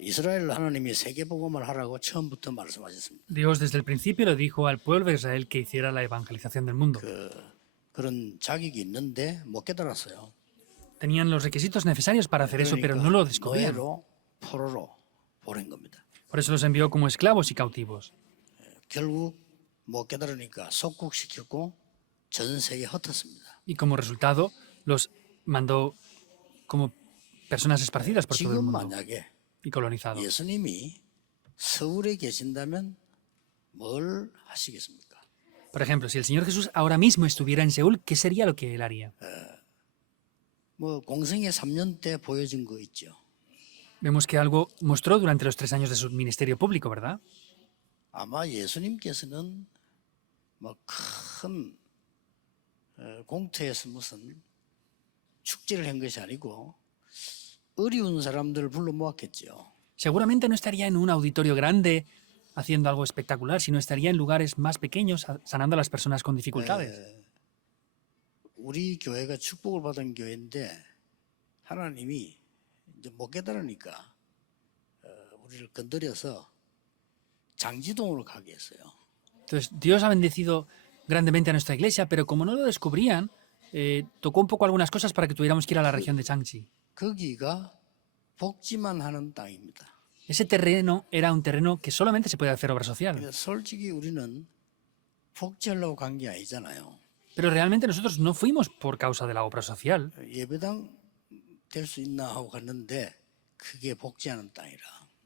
이스라엘 하나님이 세계복음을 하라고 처음부터 말씀하셨습니다. Dios desde el principio le dijo al pueblo de Israel que hiciera la evangelización del mundo. 그런 자격이 있는데 못 깨달았어요. Tenían los requisitos necesarios para hacer eso, pero no lo descubrían. 노예로 포로로 보낸 겁니다. Por eso los envió como esclavos y cautivos. 결국 못 깨달으니까 속국시켰고 전 세계에 흩었습니다. Y como resultado, los mandó como personas esparcidas por todo el 지금 mundo 만약에 y colonizados. 예수님이 서울에 계신다면 뭘 하시겠습니까? Por ejemplo, si el Señor Jesús ahora mismo estuviera en Seúl, ¿qué sería lo que él haría? 뭐 공생의 3년 때 보여준 거 있죠. Vemos que algo mostró durante los 3 años de su ministerio público, ¿verdad? 아마 예수님께서는 뭐 큰 공터에서 무슨 축제를 한 것이 아니고 어려운 사람들을 불러 모았겠죠. Seguramente no estaría en un auditorio grande haciendo algo espectacular, sino estaría en lugares más pequeños sanando a las personas con dificultades. 우리 교회가 축복을 받은 교회인데 하나님이 이제 못 깨달으니까 우리를 건드려서 장지동으로 가게 했어요. Entonces, Dios ha bendecido grandemente a nuestra iglesia, pero como no lo descubrían, tocó un poco algunas cosas para que tuviéramos que ir a la región de Changchi. 거기가 복지만 하는 땅입니다. Ese terreno era un terreno que solamente se puede hacer obra social. 솔직히 우리는 복지하려고 간 게 아니잖아요. Pero realmente nosotros no fuimos por causa de la obra social. 예배당 될 수 있나 하고 갔는데 그게 복지하는 땅이라.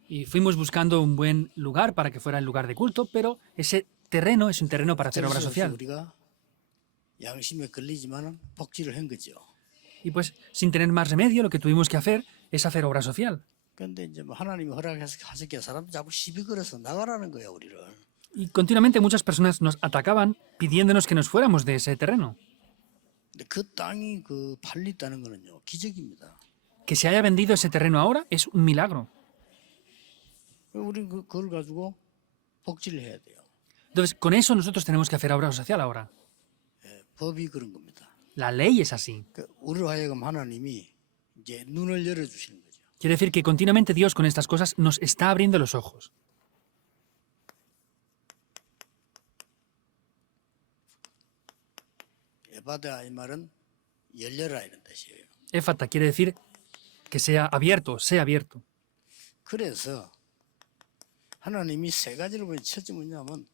Y fuimos buscando un buen lugar para que fuera el lugar de culto, pero ese terreno es un terreno para hacer obra social. 우리가 양심에 걸리지만은 복지를 한 거죠. Y pues, sin tener más remedio, lo que tuvimos que hacer es hacer obra social. 그런데 이제 하나님이 허락하셨기에 사람들 자꾸 시비 걸어서 나가라는 거예요, 우리를. Y continuamente muchas personas nos atacaban pidiéndonos que nos fuéramos de ese terreno. 근데 그 땅이 팔렸다는 거는요, 기적입니다. Que se haya vendido ese terreno ahora es un milagro. 우리는 그걸 가지고 복지를 해야 돼요. Entonces, con eso nosotros tenemos que hacer obra social ahora. 법이 그런 겁니다. La ley es así. 우리로 하여금 하나님이 이제 눈을 열어주시는 거죠. Quiere decir que continuamente Dios con estas cosas nos está abriendo los ojos. 에바다 이 말은 열려라 이런 뜻이에요. Éfata quiere decir que sea abierto, sea abierto. 그래서 하나님이 세 가지를 보니 첫째 뭐냐면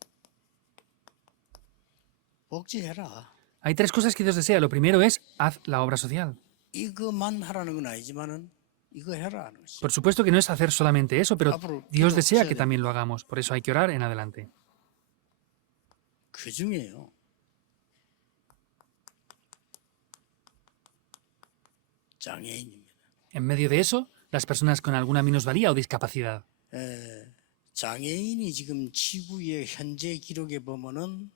복지해라. Hay 3 cosas que Dios desea. Lo primero es, haz la obra social. 이것만 하라는 건 아니지만은 이거 해라 하는 것이. Por supuesto que no es hacer solamente eso, pero 앞으로 Dios 기도 desea 써야 que 돼요. también lo hagamos. Por eso hay que orar en adelante. 그 중에요. 장애인입니다. En medio de eso, las personas con alguna minusvalía o discapacidad. 장애인이 지금 지구의 현재 기록에 보면은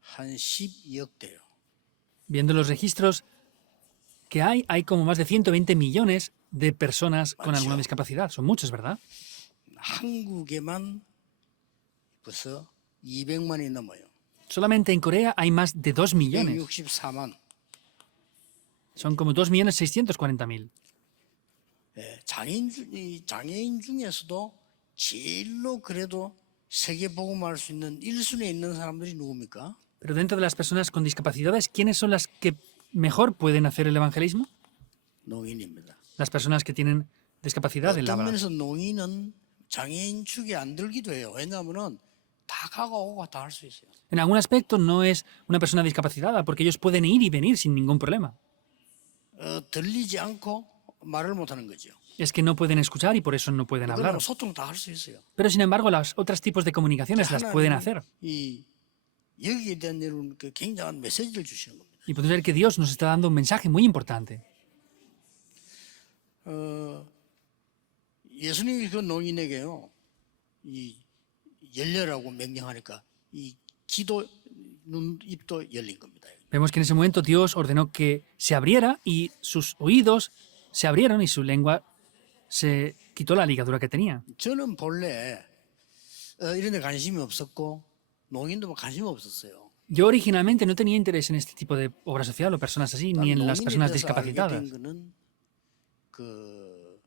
한 12억 대요. Viendo los registros que hay como más de 120 millones de personas con alguna discapacidad. Son muchos, ¿verdad? 한국에만 벌써 200만이 넘어요. Solamente en Corea hay más de 2 millones. 164만. Son como 2.640.000. 장애인 중에서도 제일로 그래도 세계 복음할 수 있는 1순위에 있는 사람들이 누굽니까? Pero dentro de las personas con discapacidades, ¿quiénes son las que mejor pueden hacer el evangelismo? 농인입니다. Las personas que tienen discapacidad en la 어떤 habla. 면에서 농인은 장애인 축에 안 들기도 해요. 왜냐하면은 다 가고 오고 다 할 수 있어요. En algún aspecto no es una persona discapacitada, porque ellos pueden ir y venir sin ningún problema. 들리지 않고 말을 못 하는 거죠. Es que no pueden escuchar y por eso no pueden hablar. 그러나 소통 다 할 수 있어요. Pero sin embargo, los otros tipos de comunicaciones las pueden hacer. 이 여기에 대한 여러분 그 굉장한 메시지를 주시는 겁니다. Y podemos ver que Dios nos está dando un mensaje muy importante. 예수님이 그 농인에게요, 이 열려라고 명령하니까 이 귀도 눈 입도 열린 겁니다. Vemos que en ese momento Dios ordenó que se abriera y sus oídos se abrieron y su lengua se quitó la ligadura que tenía. 저는 본래 이런 데 관심이 없었고 농인도 관심이 없었어요. Yo originalmente no tenía interés en este tipo de obra social o personas así, ni en las personas discapacitadas. 거는 그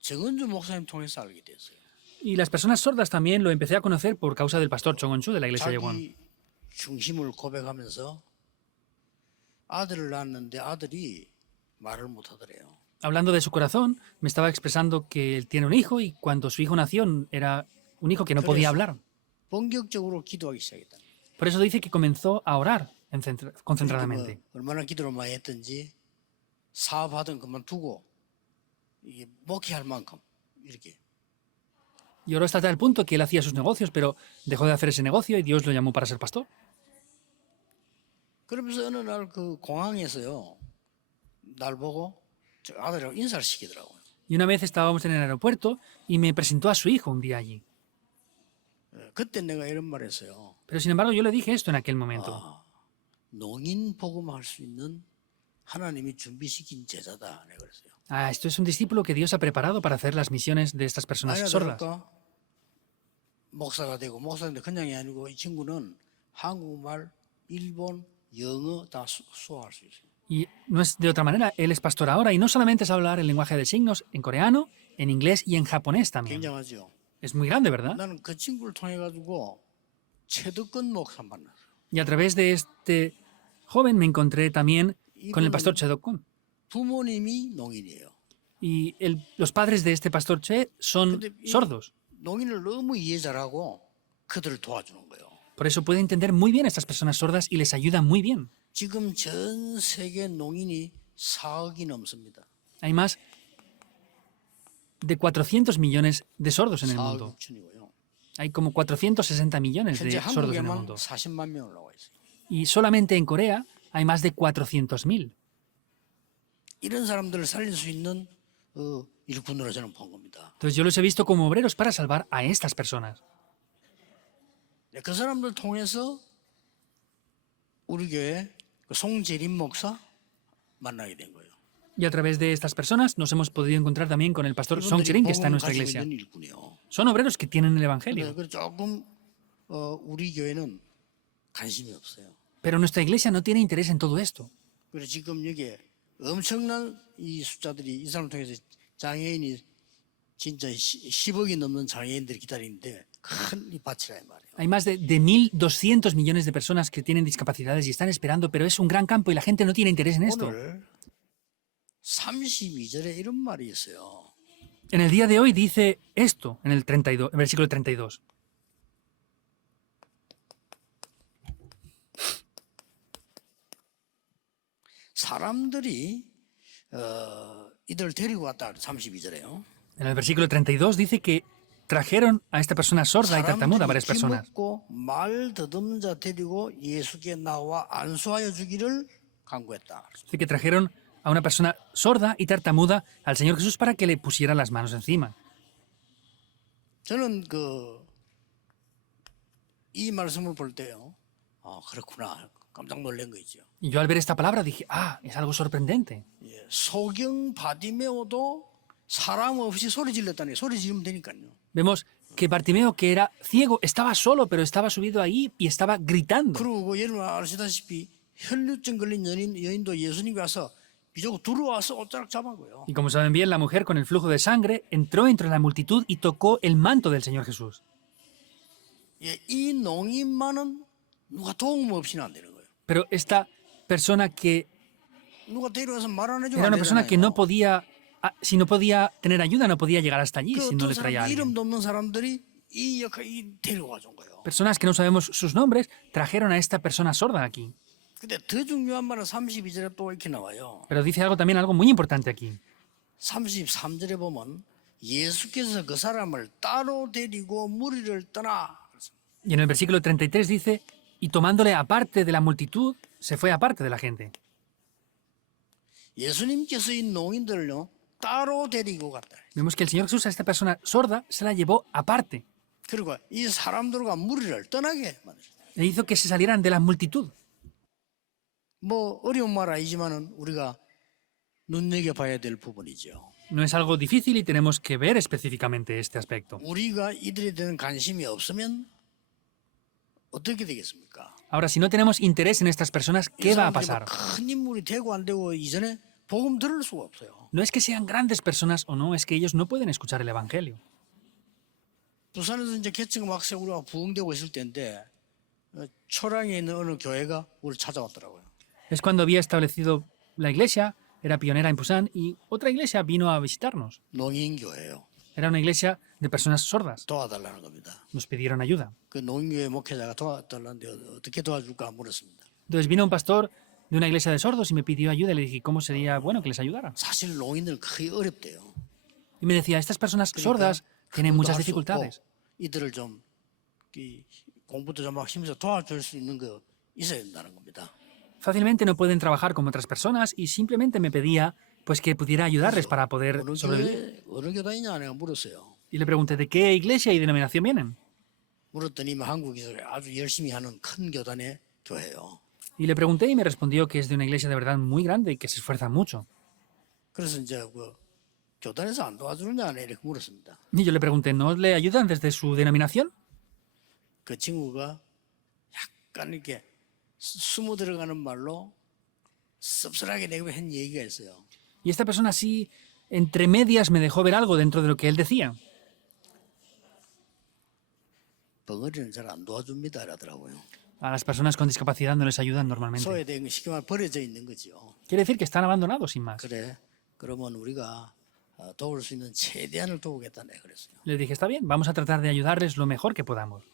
정은주 목사님 통해서 알게 됐어요. Y las personas sordas también lo empecé a conocer por causa del pastor Chong On-chu de la iglesia de Won. 자기 중심을 고백하면서 아들을 낳았는데 아들이 말을 못하더래요. Hablando de su corazón, me estaba expresando que él tiene un hijo y cuando su hijo nació era un hijo que no podía hablar. 본격적으로 기도하기 시작했다. Por eso dice que comenzó a orar concentradamente. 얼마나 기도를 많이 했든지 사업하던 그만두고 이게 목회할 만큼 이렇게. Y oró hasta tal punto que él hacía sus negocios, pero dejó de hacer ese negocio y Dios lo llamó para ser pastor. 그러면서 어느 날 그 공항에서요 날 보고 저 아들하고 인사를 시키더라고요. Y una vez estábamos en el aeropuerto y me presentó a su hijo un día allí. 그때 내가 이런 말했어요. Pero sin embargo yo le dije esto en aquel momento. 농인 복음할 수 있는 하나님이 준비시킨 제자다. 내가 그랬어요. Ah, esto es un discípulo que Dios ha preparado para hacer las misiones de estas personas 아니야 sordas. 그럴까? 목사가 되고 목사인데 그냥이 아니고 이 친구는 한국말, 일본, 영어 다 수화할 수 있어요. Y no es de otra manera, él es pastor ahora y no solamente es hablar el lenguaje de signos en coreano, en inglés y en japonés también. 굉장하죠. Es muy grande, ¿verdad? 나는 그 친구를 통해 가지고 최덕근 목사 만났어요. Y a través de este joven me encontré también con el pastor Che Dok-kun. 부모님이 농인이에요. Y los padres de este pastor Che son 근데 이 sordos. 농인을 너무 이해 잘하고 그들을 도와주는 거예요. Por eso puede entender muy bien a estas personas sordas y les ayuda muy bien. 지금 전 세계 농인이 4억이 넘습니다. Hay más de 400 millones de sordos en el 4억 mundo. 6천이고요. Hay como 460 millones 현재 de sordos en el 한국에만 mundo. 40만 명 올라와 있어요. Y solamente en Corea hay más de 400.000. 이런 사람들을 살릴 수 있는 일꾼으로 저는 본 겁니다. Entonces yo los he visto como obreros para salvar a estas personas. 그 사람들 통해서 우리 교회 송재림 목사 만나게 된 거예요. Y a través de estas personas nos hemos podido encontrar también con el pastor Song 이분들이 Cherin, que está en 복음을 nuestra 가지고 iglesia. 있는 일꾼이요. Son obreros que tienen el Evangelio. 그래서 조금 우리 교회는 관심이 없어요. Pero nuestra iglesia no tiene interés en todo esto. 그래서 지금 여기에 엄청난 이 숫자들이 이 사람 통해서 장애인이 진짜 10억이 넘는 장애인들이 기다리는데 큰 이 밭이라 이 말이에요. Hay más de 1.200 millones de personas que tienen discapacidades y están esperando, pero es un gran campo y la gente no tiene interés en esto. 오늘 32절에 이런 말이 있어요. En el día de hoy dice esto, en el 32, en el versículo 32. 사람들이 이들 데리고 왔다 32절에요. En el versículo 32 dice que trajeron a esta persona sorda y tartamuda varias personas. 힘없고 말 더듬는 자 데리고 예수께 나와 안수하여 주기를 간구했다. Dice que trajeron a una persona sorda y tartamuda al Señor Jesús para que le pusiera las manos encima. 저는 이 말씀을 볼 때요. 그렇구나. 깜짝 놀란 거 있죠. Y yo al ver esta palabra dije, es algo sorprendente. 예, 소경 바디메오도 사람 없이 소리 질렀다니 소리 지르면 되니까요. Vemos que Bartimeo, que era ciego, estaba solo, pero estaba subido ahí y estaba gritando. 그리고 여러분 아시다시피 혈류증 걸린 여인도 예수님이 와서 비좁고 들어와서 옷자락 잡아고요. Y como saben bien, la mujer con el flujo de sangre entró entre la multitud y tocó el manto del Señor Jesús. 예, 이 농인만은 누가 도움 없이는 안 되는 거예요. Pero esta persona que 누가 데려와서 말 안 해주면 era 안 una persona que no 되잖아요. podía, si no podía tener ayuda, no podía llegar hasta allí si no 그 le traía a 사람 alguien. 이름도 없는 사람들이 이 데려와 준 거예요. Personas que no sabemos sus nombres trajeron a esta persona sorda aquí. 근데 더 중요한 말은 32절에 또 이렇게 나와요. Pero dice también algo muy importante aquí. 33절에 보면 예수께서 그 사람을 따로 데리고 무리를 떠나. Y en el versículo 33 dice, y tomándole aparte de la multitud, se fue aparte de la gente. 예수님께서 이 농인들을요 따로 데리고 갔다. Vemos que el Señor Jesús a esta persona sorda se la llevó aparte. 그리고 이 사람들과 무리를 떠나게 만들었어요. E hizo que se salieran de la multitud. 뭐 어려운 말 아니지만은 우리가 눈여겨봐야 될 부분이죠. No es algo difícil y tenemos que ver específicamente este aspecto. 우리가 이들에 대한 관심이 없으면 어떻게 되겠습니까? Ahora, si no tenemos interés en estas personas, 이 ¿qué va a 사람들이 pasar? 큰 인물이 되고 안 되고 이전에 복음 들을 수가 없어요. No es que sean grandes personas o no, es que ellos no pueden escuchar el Evangelio. 부산에서 이제 개척 막 우리가 부흥되고 있을 때인데 초량에 있는 어느 교회가 우리를 찾아왔더라고요. Es cuando había establecido la iglesia, era pionera en Pusan, y otra iglesia vino a visitarnos. 농인 교회예요. Era una iglesia de personas sordas. 도와달라는 겁니다. Nos pidieron ayuda. 그 농인교회 목회자가 도와달라는데 어떻게 도와줄까 물었습니다. Entonces vino un pastor de una iglesia de sordos y me pidió ayuda y le dije cómo sería bueno que les ayudara. 사실 농인들은 크게 어렵대요. Y me decía, estas personas 그러니까 sordas tienen 그것도 muchas 할수 없고 dificultades. 이들을 좀 공부도 좀 막 힘써 도와줄 수 있는 거 있어야 된다는 겁니다. Fácilmente no pueden trabajar como otras personas y simplemente me pedía pues que pudiera ayudarles para poder 어느 sobrevivir. 교회 어느 교단이냐 내가 물었어요. Y le pregunté de qué iglesia y denominación vienen. 물었더니 한국에서 아주 열심히 하는 큰 교단의 교회예요. Y le pregunté y me respondió que es de una iglesia de verdad muy grande y que se esfuerza mucho. 그래서 이제 그 교단에서 안 도와주느냐 이렇게 물었습니다. Y yo le pregunté, ¿no le ayudan desde su denominación? 그 친구가 약간 이렇게 숨어 들어가는 말로 씁쓸하게 내가 한 얘기가 있어요. Y esta persona así, entre medias, me dejó ver algo dentro de lo que él decía. 벙어리는 잘 안 도와줍니다 라더라고요. A las personas con discapacidad no les ayudan normalmente. 소외된 거 쉽게 말 버려져 있는 거죠. Quiere decir que están abandonados sin más. 그래. 그러면 우리가 도울 수 있는 최대한을 도우겠다 내가 그랬어요. Le dije, está bien, vamos a tratar de ayudarles lo mejor que podamos.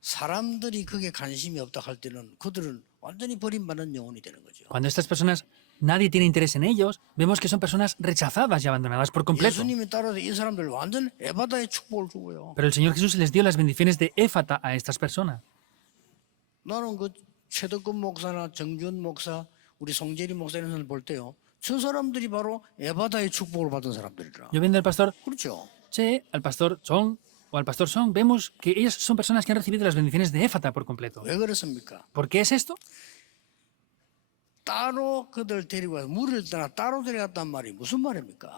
사람들이 그게 관심이 없다 할 때는 그들은 완전히 버림받는 영혼이 되는 거죠. Cuando estas personas, nadie tiene interés en ellos, vemos que son personas rechazadas y abandonadas por completo. 예수님이 따라서 이 사람들 완전 에바다의 축복을 주고요. Pero el Señor Jesús les dio las bendiciones de Éfata a estas personas. 나는 그 최덕근 목사나 정준 목사, 우리 송재리 목사 이런 사람을 볼 때요. 저 사람들이 바로 에바다의 축복을 받은 사람들이라. Yo viendo al pastor 그렇죠. Che, al pastor Chong o al pastor Song, vemos que ellas son personas que han recibido las bendiciones de Éfata por completo. 왜 그렇습니까? ¿Por qué es esto? 따로 그들 데리고 와서 물을 떠나 따로 데려갔단 말이 무슨 말입니까?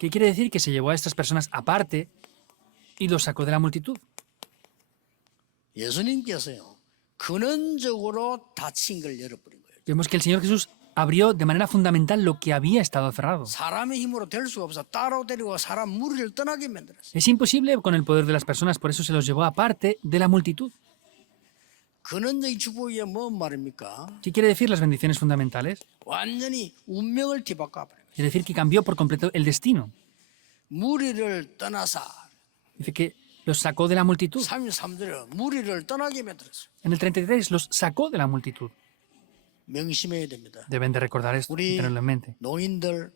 ¿Qué quiere decir? Que se llevó a estas personas aparte y los sacó de la multitud. 예수님께서요. 근원적으로 닫힌 걸 열어버린 거예요. Vemos que el Señor Jesús abrió de manera fundamental lo que había estado cerrado. 사람의 힘으로 될 수가 없어. 따로 데리고 사람 무리를 떠나게 만들었어요. Es imposible con el poder de las personas, por eso se los llevó aparte de la multitud. 근원적인 축복이 뭔 말입니까? ¿Qué quiere decir las bendiciones fundamentales? 완전히 운명을 뒤바꿔 버린 거예요. Quiere decir que cambió por completo el destino. 무리를 떠나사 Dice que los sacó de la multitud. 33절에 무리를 떠나게 만들었어요. En el 33 los sacó de la multitud. 명심해야 됩니다. Deben de recordar esto, 우리 tenerlo en mente. 노인들,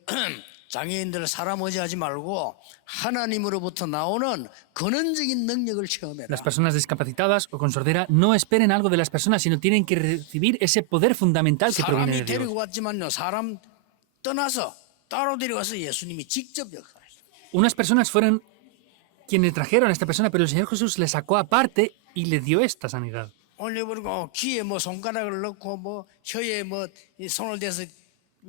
장애인들 사람 의지하지 말고 하나님으로부터 나오는 근원적인 능력을 체험해라. Las personas discapacitadas o con sordera no esperen algo de las personas, sino tienen que recibir ese poder fundamental que proviene de 사람이 Dios. 데리고 왔지만요. 사람 떠나서 따로 데려와서 예수님이 직접 역사하셨어요. Unas personas fueron quienes trajeron a esta persona, pero el Señor Jesús le sacó aparte y le dio esta sanidad. 오늘 그리고 귀에 뭐 손가락을 넣고 뭐 혀에 뭐 이 손을 대서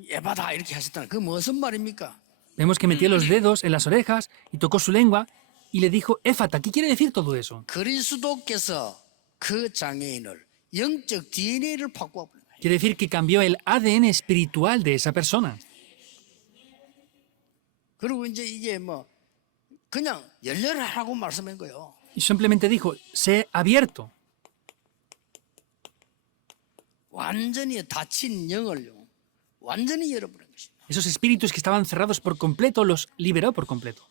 예바다 이렇게 하셨다는 그 무슨 말입니까? Vemos que metió los dedos en las orejas y tocó su lengua y le dijo, Éfata, ¿qué quiere decir todo eso? 그리스도께서 그 장애인을 영적 DNA를 바꿔 버린 거예요. Quiere decir que cambió el ADN espiritual de esa persona. 그리고 이제 이게 뭐 그냥 열려라라고 말씀한 거예요. Y simplemente dijo, sé abierto. 완전히 닫힌 영을요. 완전히 열어버린 것입니다. Esos espíritus que estaban cerrados por completo los liberó por completo.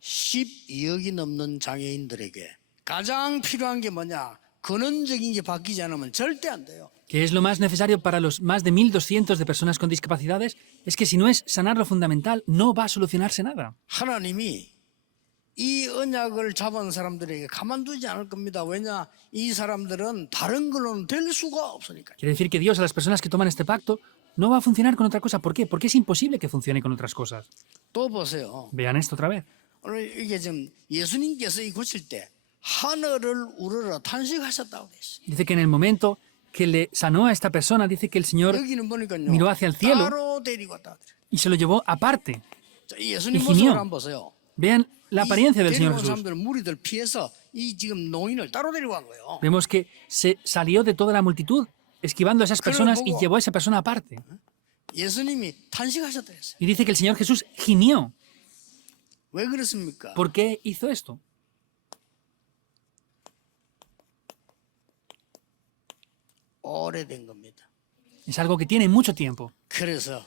12억이 넘는 장애인들에게 가장 필요한 게 뭐냐? 근원적인 게 바뀌지 않으면 절대 안 돼요. ¿Qué es lo más necesario para los más de 1.200 de personas con discapacidades? Es que si no es sanar lo fundamental, no va a solucionarse nada. 하나님이 이 언약을 잡은 사람들에게 가만두지 않을 겁니다. 왜냐? 이 사람들은 다른 걸로는 될 수가 없으니까. Quiere decir que Dios a las personas que toman este pacto no va a funcionar con otra cosa. ¿Por qué? Porque es imposible que funcione con otras cosas. 또 보세요. Vean esto otra vez. 오늘 이게 지금 예수님께서 이 고칠 때 하늘을 우러러 탄식하셨다고 돼 있어요. Dice que en el momento que le sanó a esta persona, dice que el Señor 여기는 보니까요. miró hacia el cielo 따로 데리고 왔다. y se lo llevó aparte. 자, 이 예수님 Y 모습을 gimió. 한번 보세요. Vean la apariencia del Señor 데리고 온 Jesús. 사람들 무리들 피해서 이 지금 노인을 따로 데리고 간 거예요. Vemos que se salió de toda la multitud, esquivando a esas personas y llevó a esa persona aparte. 예수님이 탄식하셨다 했어요. Y dice que el Señor Jesús gimió. 왜 그렇습니까? ¿Por qué hizo esto? 오래된 겁니다. Es algo que tiene mucho tiempo. 그래서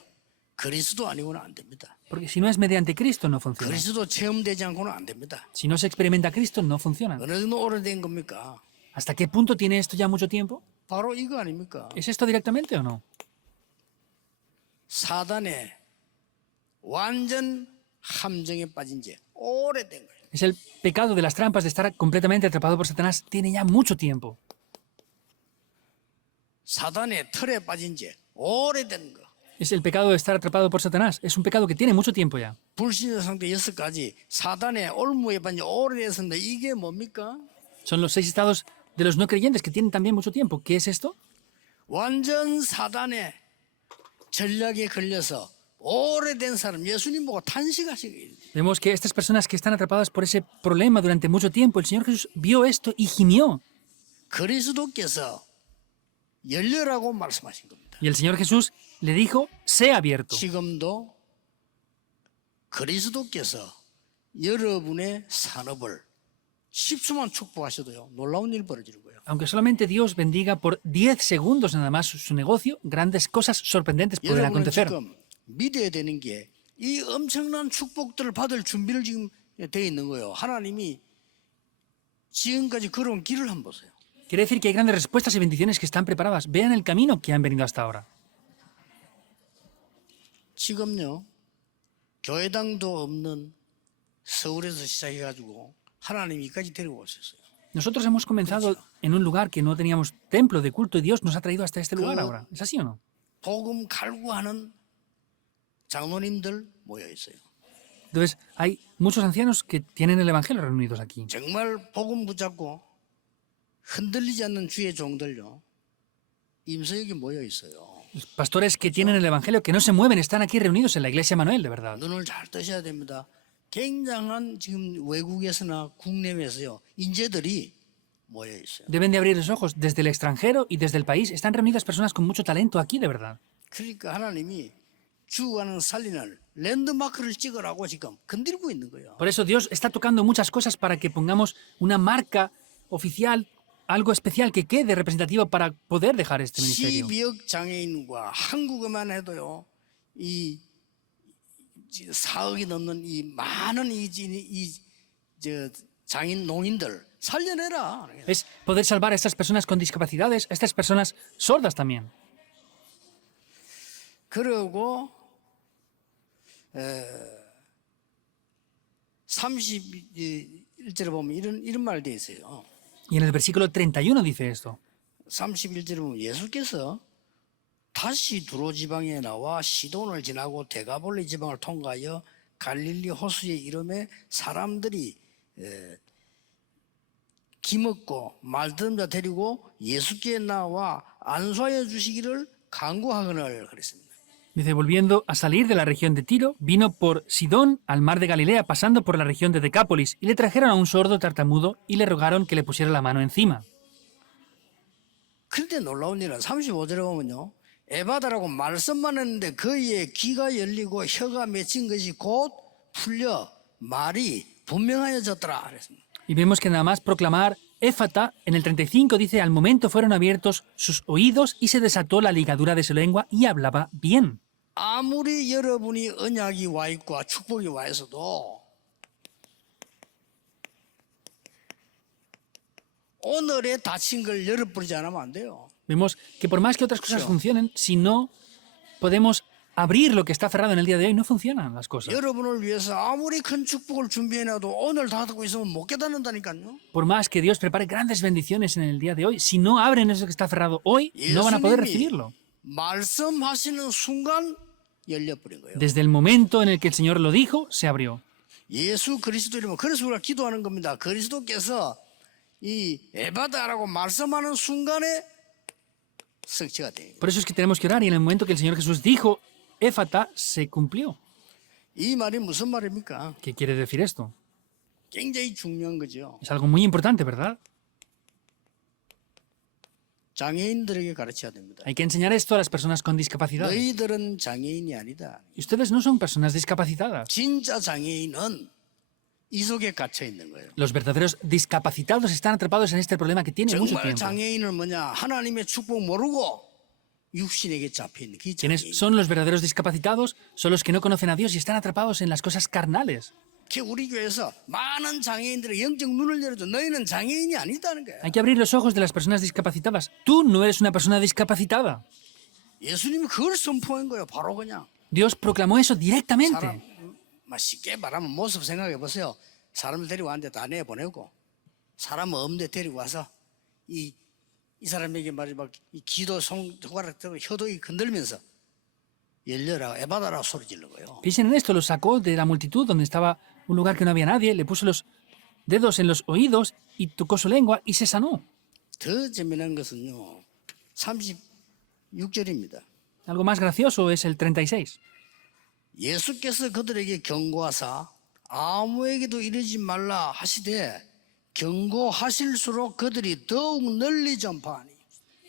그리스도 아니고는 안 됩니다. Porque si no es mediante Cristo, no funciona. 그리스도 체험되지 않고는 안 됩니다. Si no se experimenta Cristo, no funciona. 어느 정도 오래된 겁니까? ¿Hasta qué punto tiene esto ya mucho tiempo? 바로 이거 아닙니까? ¿Es esto directamente o no? 사단의 완전 함정에 빠진 지 오래된 거예요. Es el pecado de las trampas de estar completamente atrapado por Satanás. Tiene ya mucho tiempo. 사단의 틀에 빠진 지 오래된 거. Es el pecado de estar atrapado por Satanás. Es un pecado que tiene mucho tiempo ya. 불신자 상태 6가지 사단의 올무에 빠진 지 오래됐는데 이게 뭡니까? Son los 6 estados de los no creyentes que tienen también mucho tiempo. ¿Qué es esto? 완전 사단의 전략에 걸려서 오래된 사람 예수님 보고 탄식하시기. Vemos que estas personas que están atrapadas por ese problema durante mucho tiempo, el Señor Jesús vio esto y gimió. 그리스도께서 열려라고 말씀하신 겁니다. Y el Señor Jesús le dijo, sé abierto. 지금도 그리스도께서 여러분의 산업을 10초만 축복하셔도요. 놀라운 일 벌어지는 거예요. Aunque solamente Dios bendiga por 10 segundos nada más su negocio, grandes cosas sorprendentes pueden 여러분은 acontecer. 지금 믿어야 되는 게 이 엄청난 축복들을 받을 준비를 지금 돼 있는 거예요. 하나님이 지금까지 걸어온 길을 한번 보세요. Quiere decir que hay grandes respuestas y bendiciones que están preparadas. Vean el camino que han venido hasta ahora. 지금요. 교회당도 없는 서울에서 시작해가지고 하나님이까지 데리고 오셨어요. Nosotros hemos comenzado en un lugar que no teníamos templo de culto y Dios nos ha traído hasta este lugar ahora. ¿Es así o no? 복음 갈구하는 장로님들 모여 있어요. Entonces, hay muchos ancianos que tienen el Evangelio reunidos aquí. 정말 복음 붙잡고 흔들리지 않는 주의 종들요. 임서역에 모여 있어요. Los pastores que tienen el Evangelio, que no se mueven, están aquí reunidos en la iglesia Manuel, de verdad. 눈을 잘 뜨셔야 됩니다. 굉장한 지금 외국에서나 국내에서요. 인재들이 모여 있어요. Deben de abrir los ojos. Desde el extranjero y desde el país están reunidas personas con mucho talento aquí, de verdad. 그러니까 하나님이 죽어가는 살리는 랜드마크를 찍으라고 지금 건들고 있는 거예요. Por eso Dios está tocando muchas cosas para que pongamos una marca oficial, algo especial que quede representativo para poder dejar este ministerio. 12억 장애인과 한국에만 해도요. 이 4억이 넘는 이 많은 장인 농인들 살려내라. Es poder salvar a estas personas con discapacidades, a estas personas sordas también. 그리고 31절에 보면 이런 말 돼 있어요. Y en el versículo 31 dice esto. 31절에 보면 예수께서 다시 두로 지방에 나와 시돈을 지나고 데가볼리 지방을 통과하여 갈릴리 호수에 이름에 사람들이 기먹고 말들은 자 데리고 예수께 나와 안수하여 주시기를 간구하거늘 그랬습니다. Dice, volviendo a salir de la región de Tiro, vino por Sidón al mar de Galilea, pasando por la región de Decápolis, y le trajeron a un sordo tartamudo y le rogaron que le pusiera la mano encima. 그런데 놀라운 일은 35절에 보면요. 에바다라고 말씀만 했는데 그의 귀가 열리고 혀가 맺힌 것이 곧 풀려 말이 분명하여졌더라 그랬습니다. Y vemos que nada más proclamar Éfata, en el 35 dice, al momento fueron abiertos sus oídos y se desató la ligadura de su lengua y hablaba bien. 아무리 여러분이 언약이 와 있고 축복이 와 있어도 오늘에 다친 걸 열어버리지 않으면 안 돼요. Vemos que por más que otras cosas Sí. funcionen, si no podemos abrir lo que está cerrado en el día de hoy, no funcionan las cosas. 여러분을 위해서 아무리 큰 축복을 준비해놔도 오늘 닫고 있으면 못 깨닫는다니까요. Por más que Dios prepare grandes bendiciones en el día de hoy, si no abren eso que está cerrado hoy, no van a poder recibirlo. 말씀하시는 순간 열려버린 거예요. Desde el momento en el que el Señor lo dijo, se abrió. 예수 그리스도 이름으로 그래서 우리가 기도하는 겁니다. 그리스도께서 이 에바다라고 말씀하는 순간에 성취가 돼요. Por eso es que tenemos que orar y en el momento que el Señor Jesús dijo, Éfata, se cumplió. 이 말이 무슨 말입니까? ¿Qué quiere decir esto? 굉장히 중요한 거죠. Es algo muy importante, ¿verdad? 장애인들에게 가르쳐야 됩니다. Hay que enseñar esto a las personas con discapacidad. 너희들은 장애인이 아니다. Y ustedes no son personas discapacitadas. 진짜 장애인은 이 속에 gat혀 있는 거예요. Los verdaderos discapacitados están atrapados en este problema que tiene mucho 정말 tiempo. 장애인은 뭐냐? 하나님의 축복 모르고 육신에게 잡혀 있는 그 Quienes 장애인. son los verdaderos discapacitados son los que no conocen a Dios y están atrapados en las cosas carnales. 그 우리 교회에서 많은 장애인들의 영적 눈을 열어줘. 너희는 장애인이 아니다는 거야. Hay que abrir los ojos de las personas discapacitadas. Tú no eres una persona discapacitada. 예수님이 그걸 선포한 거예요. 바로 그냥. Dios proclamó eso 사람 directamente. 쉽게 말하면 모습 생각해 보세요. 사람을 데리고 왔는데 다 내보내고 사람 없는데 데리고 와서 이 사람에게 말이 막 이 기도 손가락 들고 혀도이 건들면서 열려라 에바다라 소리 지르는 거예요. Piensen en esto, lo sacó de la multitud donde estaba un lugar que no había nadie, le puso los dedos en los oídos y tocó su lengua y se sanó. 더 재미난 것은요. 36절입니다. Algo más gracioso es el 36. 예수께서 그들에게 경고하사 아무에게도 이르지 말라 하시되 경고하실수록 그들이 더욱 널리 전파하니.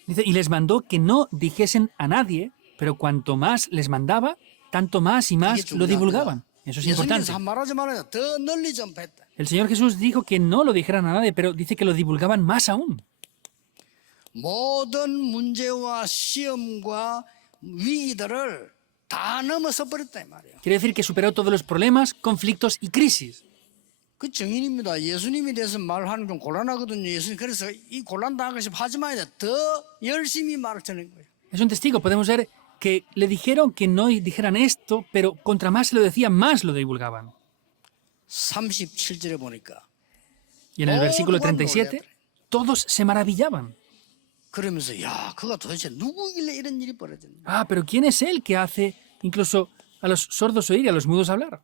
Dice, y les mandó que no dijesen a nadie, pero cuanto más les mandaba, tanto más y 이게 más lo 중요합니다. divulgaban. Eso es importante. 예수님께서 말하지 말아요. 더 널리 전파했다. El Señor Jesús dijo que no lo dijeran a nadie, pero dice que lo divulgaban más aún. 모든 문제와 시험과 위기들을 다 넘어서 버렸다 이 말이에요. Quiere decir que superó todos los problemas, conflictos y crisis. 그 증인입니다. 예수님에 대해서 말하는 좀 곤란하거든요. 예수님 그래서 이 곤란 당하고 싶어 하지 마야 돼. 더 열심히 말을 전하는 거예요. Es un testigo. Podemos ver que le dijeron que no dijeran esto, pero contra más se lo decían, más lo divulgaban. 37절에 보니까 Y en el versículo 37, todos se maravillaban. 그러면서 야, 그가 도대체 누구길래 이런 일이 벌어졌냐. Ah, pero ¿quién es él que hace incluso a los sordos oír y a los mudos hablar?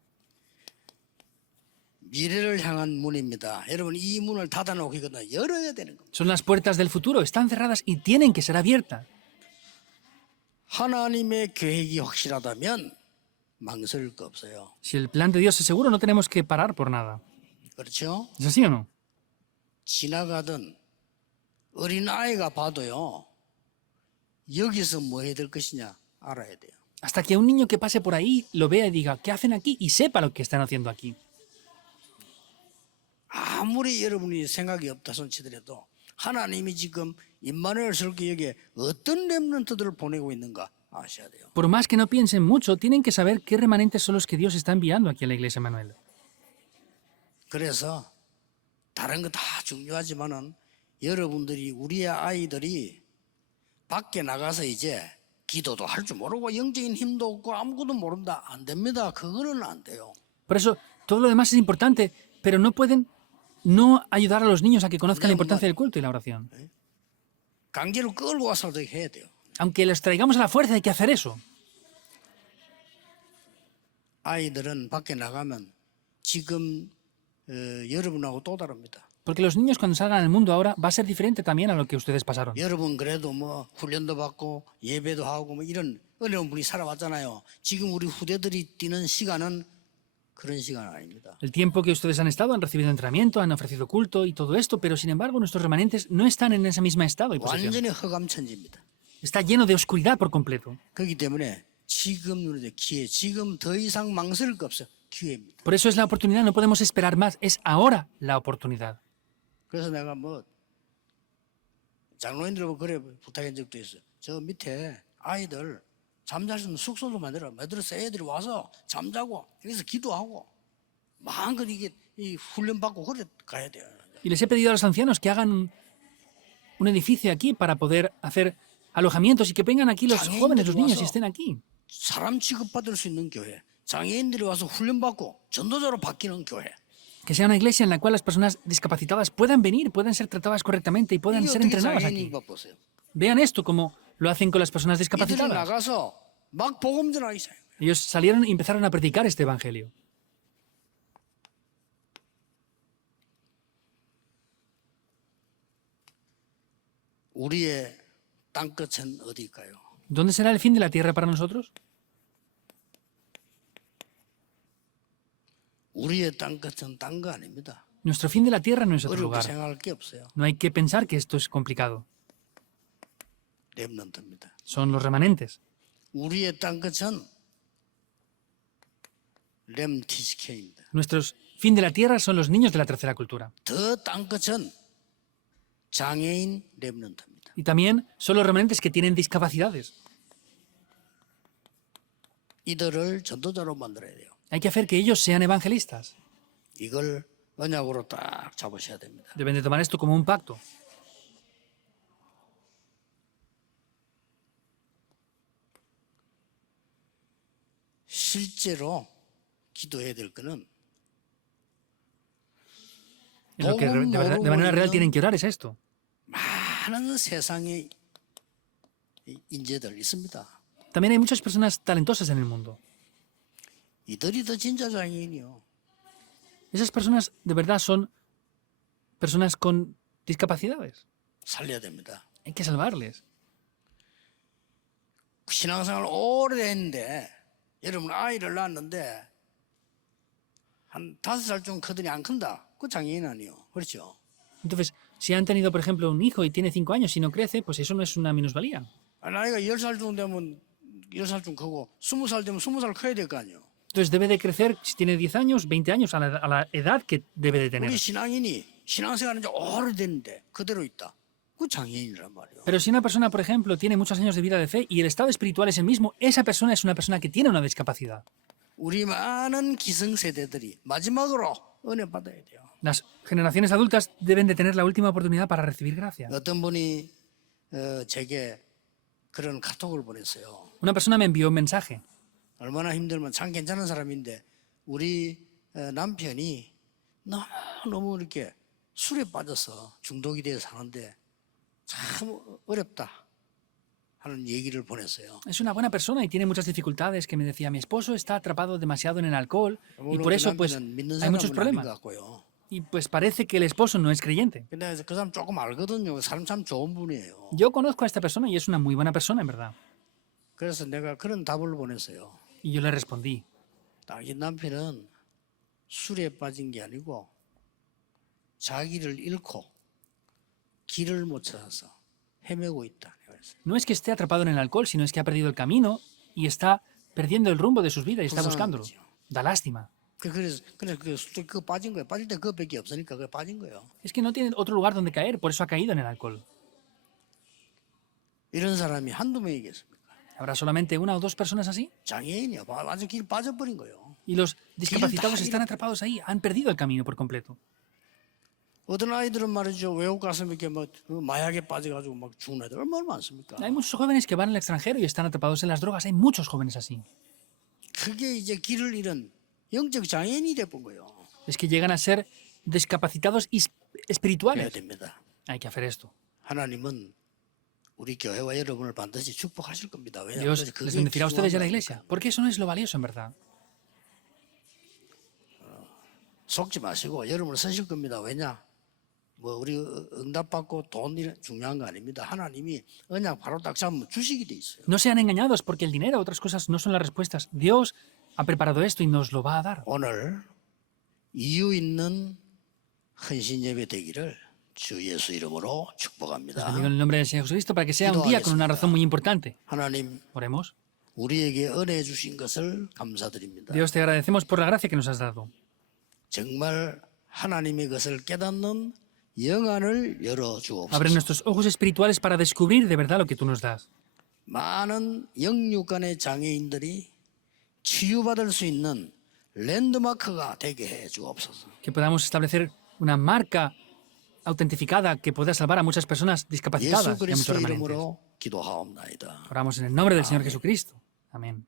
미래를 향한 문입니다. 여러분 이 문을 닫아놓기거든 열어야 되는 겁니다. Son las puertas del futuro, están cerradas y tienen que ser abiertas. 하나님의 계획이 확실하다면 망설일 거 없어요. Si el plan de Dios es seguro, no tenemos que parar por nada. 그렇죠? ¿Es así o no? 지나가던 어린아이가 봐도요. 여기서 뭐 해야 될 것이냐 알아야 돼요. Hasta que un niño que pase por ahí lo vea y diga, ¿qué hacen aquí? Y sepa lo que están haciendo aquí. 아무리 여러분이 생각이 없다 손치더라도 하나님이 지금 임마누엘 설교역에 어떤 렘넌트들을 보내고 있는가 아셔야 돼요. Por más que no piensen mucho, tienen que saber qué remanentes son los que Dios está enviando aquí a la iglesia Manuel. 그래서 다른 거 다 중요하지만은 여러분들이 우리의 아이들이 밖에 나가서 이제 기도도 할 줄 모르고 영적인 힘도 없고 아무것도 모른다 안 됩니다. 그거는 안 돼요. Por eso, todo lo demás es importante, pero no pueden no ayudar a los niños a que conozcan la importancia del culto y la oración. 강제로 끌고 와서도 해야 돼요. Aunque los traigamos a la fuerza, hay que hacer eso. 아이들은 밖에 나가면 지금 여러분하고 또 다릅니다. Porque los niños cuando salgan al mundo ahora va a ser diferente también a lo que ustedes pasaron. 여러분 그래도 뭐 훈련도 받고 예배도 하고 뭐 이런 어려운 분이 살아왔잖아요. 지금 우리 후대들이 뛰는 시간은 그런 시간 아닙니다. El tiempo que ustedes han estado, han recibido entrenamiento, han ofrecido culto y todo esto, pero sin embargo nuestros remanentes no están en ese mismo estado y posición. 완전히 허감천지입니다. Está lleno de oscuridad por completo. 그렇기 때문에 지금 누리는 기회, 지금 더 이상 망설일 거 없어요. 기회입니다. Por eso es la oportunidad, no podemos esperar más, es ahora la oportunidad. 그래서 내가 뭐 장로님들하고 그래 부탁한 적도 있어요. 저 밑에 아이들 잠잘 수 있는 숙소도 만들어서 애들이 와서 잠자고 여기서 기도하고 마음껏 이게 이 훈련 받고 그래 가야 돼요. Y les he pedido a los ancianos que hagan un edificio aquí para poder hacer alojamientos y que vengan aquí los jóvenes, los niños y estén aquí. 사람 취급받을 수 있는 교회, 장애인들이 와서 훈련 받고 전도자로 바뀌는 교회. Que sea una iglesia en la cual las personas discapacitadas puedan venir, puedan ser tratadas correctamente y puedan 이게 ser 어떻게 entrenadas 장애인이 aquí. 바보세요? Vean esto como lo hacen con las personas 이들이 discapacitadas. 나가서 막 복음 전하기 시작해요. Ellos salieron y empezaron a predicar este evangelio. 우리의 땅끝은 어디일까요? ¿Dónde será el fin de la tierra para nosotros? 우리의 땅끝은 딴 거 아닙니다. Nuestro fin de la tierra no es otro 어렵게 lugar. 생각할 게 없어요. No hay que pensar que esto es complicado. 렘넌트입니다. Son los remanentes. 우리의 땅끝은 렘TCK입니다. Nuestros fin de la tierra son los niños de la tercera cultura. 더 땅끝은 장애인 렘넌트입니다. Y también son los remanentes que tienen discapacidades. 이들을 전도자로 만들어야 돼요. Hay que hacer que ellos sean evangelistas. 이걸 언약으로 딱 잡으셔야 됩니다. Deben de tomar esto como un pacto. 실제로 기도해야 될 거는 Es lo que de manera real tienen que orar es esto. 많은 세상의 인재들 있습니다. También hay muchas personas talentosas en el mundo. 이들이 더 진짜 장애인이요. Esas personas de verdad son personas con discapacidades. 살려야 됩니다. Hay que salvarles. 신앙생활 오래됐는데 여러분 아이를 낳았는데 한 5살 좀 크더니 안 큰다. 그 장애인 아니요. 그렇죠? Entonces, si han tenido, por ejemplo, un hijo y tiene 5 años y no crece, pues eso no es una minusvalía. 나이가 10살 좀 되면 10살 좀 크고 20살 되면 20살 커야 될 거 아니에요. Entonces debe de crecer, si tiene 10 años, 20 años, a la edad que debe de tener. 우리 신앙인이 신앙생활은 이제 오래됐는데 그대로 있다. 그 장애인이란 말이에요. Pero si una persona, por ejemplo, tiene muchos años de vida de fe y el estado espiritual es el mismo, esa persona es una persona que tiene una discapacidad. 우리 많은 기성세대들이 마지막으로 은혜 받아야 돼요. Las generaciones adultas deben de tener la última oportunidad para recibir gracia. 어떤 분이 제게 그런 카톡을 보냈어요. Una persona me envió un mensaje. 얼마나 힘들면 참 괜찮은 사람인데 우리 남편이 너무 이렇게 술에 빠져서 중독이 되어 사는데 참 어렵다 하는 얘기를 보냈어요. Es una buena persona y tiene muchas dificultades, que me decía, mi esposo está atrapado demasiado en el alcohol y por eso pues hay muchos problemas. Y pues parece que el esposo no es creyente. 근데 그 사람 조금 알거든요. 사람 참 좋은 분이에요. Yo conozco a esta persona y es una muy buena persona, en verdad. 그래서 내가 그런 답을 보냈어요. Y yo le respondí, 이 남편은 술에 빠진 게 아니고 자기를 잃고 길을 못 찾아서 헤매고 있다. no es que esté atrapado en el alcohol, sino es que ha perdido el camino y está perdiendo el rumbo de sus vidas y está buscándolo. Da lástima. 그래서 그 빠진 거예요. 빠질 때 그거밖에 없으니까 그게 빠진 거예요. Es que no tiene otro lugar donde caer, por eso ha caído en el alcohol. 이런 사람이 한두 명이겠습니까? ¿Habrá solamente una o dos personas así? 장애인이야. 완전 길 빠져버린 거예요. Y los discapacitados están atrapados ahí, han perdido el camino por completo. 어떤 아이들은 말이죠. 외국 가서 이렇게 막 마약에 빠져가지고 막 죽는 애들 얼마나 많습니까? Hay muchos jóvenes que van al extranjero y están atrapados en las drogas. Hay muchos jóvenes así. 그게 이제 길을 잃은 영적 장애인이 돼본 거예요. Es que llegan a ser discapacitados 해야 espirituales. 됩니다. Hay que hacer esto. 하나님은 우리 교회와 여러분을 반드시 축복하실 겁니다. 왜냐하면 Dios les bendecirá a ustedes y a la iglesia. Porque eso no es lo valioso, en verdad. 속지 마시고 여러분을 쓰실 겁니다. 왜냐? 뭐 우리 응답받고 돈 중요한 거 아닙니다. 하나님이 언약 바로 딱 잡으면 주식이 돼 있어요. No sean engañados porque el dinero, otras cosas no son las respuestas. Dios ha preparado esto y nos lo va a dar. 오늘 이유 있는 헌신 예배 되기를 주 예수 이름으로 축복합니다. Bendigo en el nombre del Señor Jesucristo para que sea un día con una razón muy importante. 하나님, Oremos. 우리에게 은혜 주신 것을 감사드립니다. Dios, te agradecemos por la gracia que nos has dado. 정말 하나님의 것을 깨닫는 영안을 열어 Abre 주옵소서. nuestros ojos espirituales para descubrir de verdad lo que tú nos das. 많은 영육간의 장애인들이 치유받을 수 있는 랜드마크가 되게 해 주옵소서. Que podamos establecer una marca autentificada que pueda salvar a muchas personas 예수 discapacitadas y a muchos 그리스도 remanentes. 이름으로 기도하옵나이다. Oramos en el nombre del Señor Jesucristo. Amén.